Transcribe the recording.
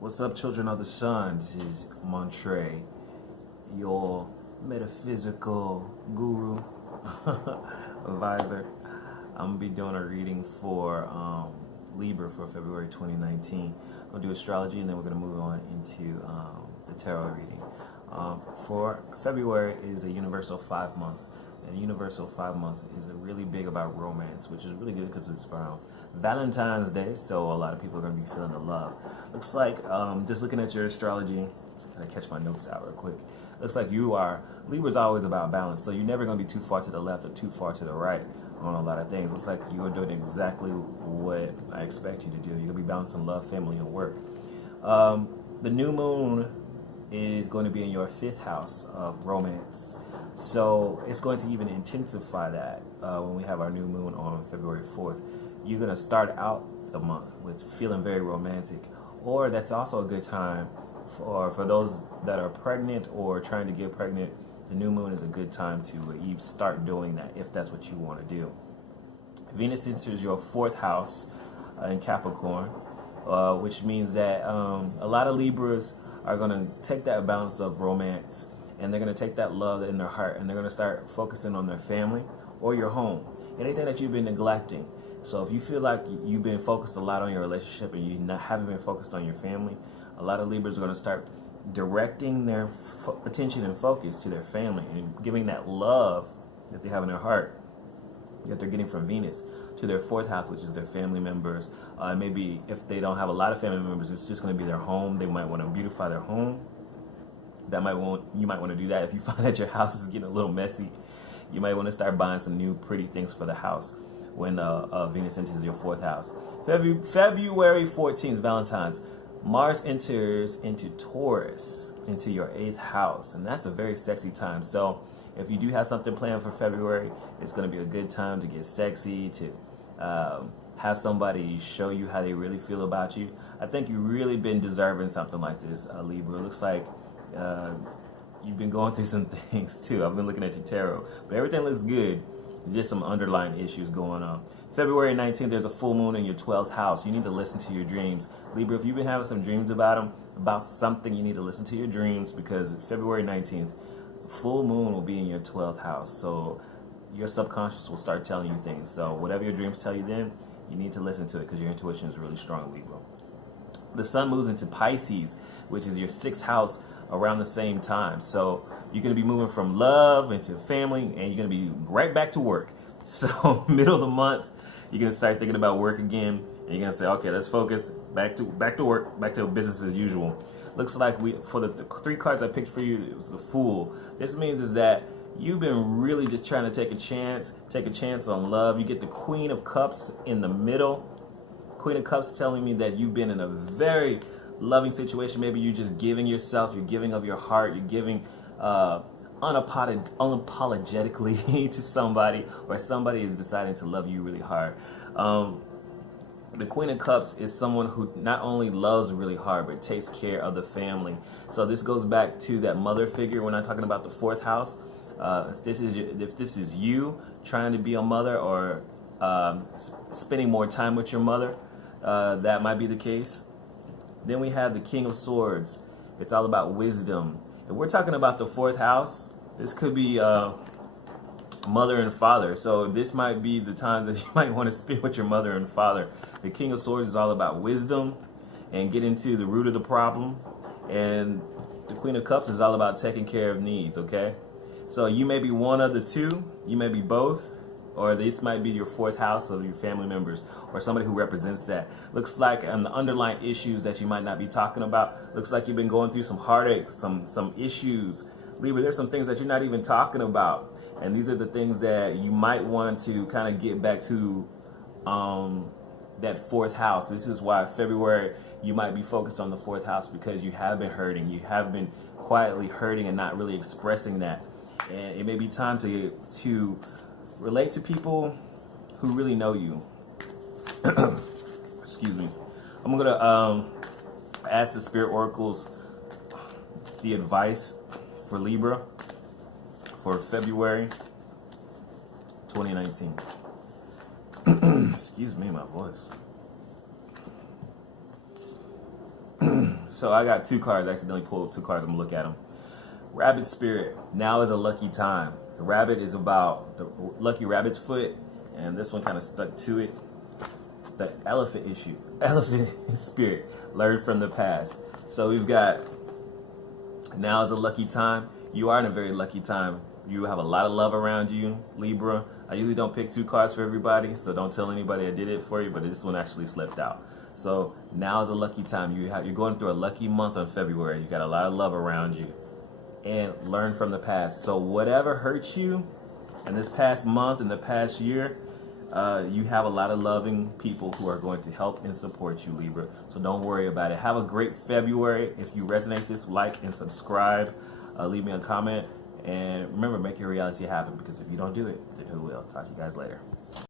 What's up, children of the sun? This is Montre, your metaphysical guru, advisor. I'm gonna be doing a reading for Libra for February 2019. I'm gonna do astrology and then we're gonna move on into the tarot reading. For February is a universal 5-month. And universal 5-month is really big about romance, which is really good because it's around Valentine's Day, so a lot of people are going to be feeling the love. Looks like, just looking at your astrology, I catch my notes out real quick. Looks like Libra's always about balance, so you're never going to be too far to the left or too far to the right on a lot of things. Looks like you're doing exactly what I expect you to do. You're going to be balancing love, family, and work. The new moon is going to be in your 5th house of romance. So it's going to even intensify that when we have our new moon on February 4th. You're going to start out the month with feeling very romantic. Or that's also a good time for those that are pregnant or trying to get pregnant. The new moon is a good time to you start doing that if that's what you want to do. Venus enters your 4th house in Capricorn, which means that a lot of Libras are going to take that balance of romance and they're going to take that love in their heart and they're going to start focusing on their family or your home, anything that you've been neglecting. So if you feel like you've been focused a lot on your relationship and you haven't been focused on your family, a lot of Libras are going to start directing their attention and focus to their family and giving that love that they have in their heart that they're getting from Venus to their 4th house, which is their family members. Maybe if they don't have a lot of family members, it's just going to be their home. They might want to beautify their home. You might want to do that if you find that your house is getting a little messy. You might want to start buying some new pretty things for the house when Venus enters your 4th house. February 14th, Valentine's. Mars enters into Taurus, into your 8th house, and that's a very sexy time. So if you do have something planned for February, it's going to be a good time to get sexy, to have somebody show you how they really feel about you. I think you've really been deserving something like this, Libra. It looks like you've been going through some things too. I've been looking at your tarot, but everything looks good. Just some underlying issues going on. February 19th, there's a full moon in your 12th house. You need to listen to your dreams. Libra, if you've been having some dreams about something, you need to listen to your dreams because February 19th, full moon will be in your 12th house. So your subconscious will start telling you things. So whatever your dreams tell you then, you need to listen to it because your intuition is really strong, Libra. The sun moves into Pisces, which is your 6th house, around the same time. So you're going to be moving from love into family and you're going to be right back to work. So middle of the month, you're going to start thinking about work again and you're going to say, okay, let's focus back to work, back to business as usual. Looks like for the 3 cards I picked for you, it was the Fool. This means is that you've been really just trying to take a chance on love. You get the Queen of Cups in the middle. Queen of Cups telling me that you've been in a very loving situation. Maybe you're just giving yourself, you're giving of your heart, you're giving unapologetically to somebody, or somebody is deciding to love you really hard. The Queen of Cups is someone who not only loves really hard, but takes care of the family. So this goes back to that mother figure when I'm talking about the 4th house. If this is you trying to be a mother or spending more time with your mother, that might be the case. Then we have the King of Swords. It's all about wisdom. If we're talking about the 4th house, this could be mother and father. So this might be the times that you might want to spend with your mother and father. The King of Swords is all about wisdom and getting to the root of the problem. And the Queen of Cups is all about taking care of needs, okay? So you may be one of the two, you may be both, or this might be your 4th house of your family members or somebody who represents that. Looks like the underlying issues that you might not be talking about. Looks like you've been going through some heartaches, some issues. Libra, there's some things that you're not even talking about. And these are the things that you might want to kind of get back to that 4th house. This is why February you might be focused on the 4th house because you have been hurting. You have been quietly hurting and not really expressing that. And it may be time to relate to people who really know you. Excuse me. I'm going to ask the Spirit Oracles the advice for Libra for February 2019. Excuse me, my voice. So I got 2 cards. I accidentally pulled 2 cards. I'm gonna look at them. Rabbit Spirit. Now is a lucky time. The rabbit is about the lucky rabbit's foot, and this one kind of stuck to it. The elephant issue. Elephant Spirit. Learn from the past. So we've got now is a lucky time. You are in a very lucky time. You have a lot of love around you, Libra. I usually don't pick 2 cards for everybody, so don't tell anybody I did it for you, but this one actually slipped out. So now is a lucky time. You're going through a lucky month on February. You got a lot of love around you. And learn from the past. So whatever hurts you in this past month, in the past year, you have a lot of loving people who are going to help and support you, Libra. So don't worry about it. Have a great February. If you resonate this, like and subscribe. Leave me a comment. And remember, make your reality happen, because if you don't do it, then who will? Talk to you guys later.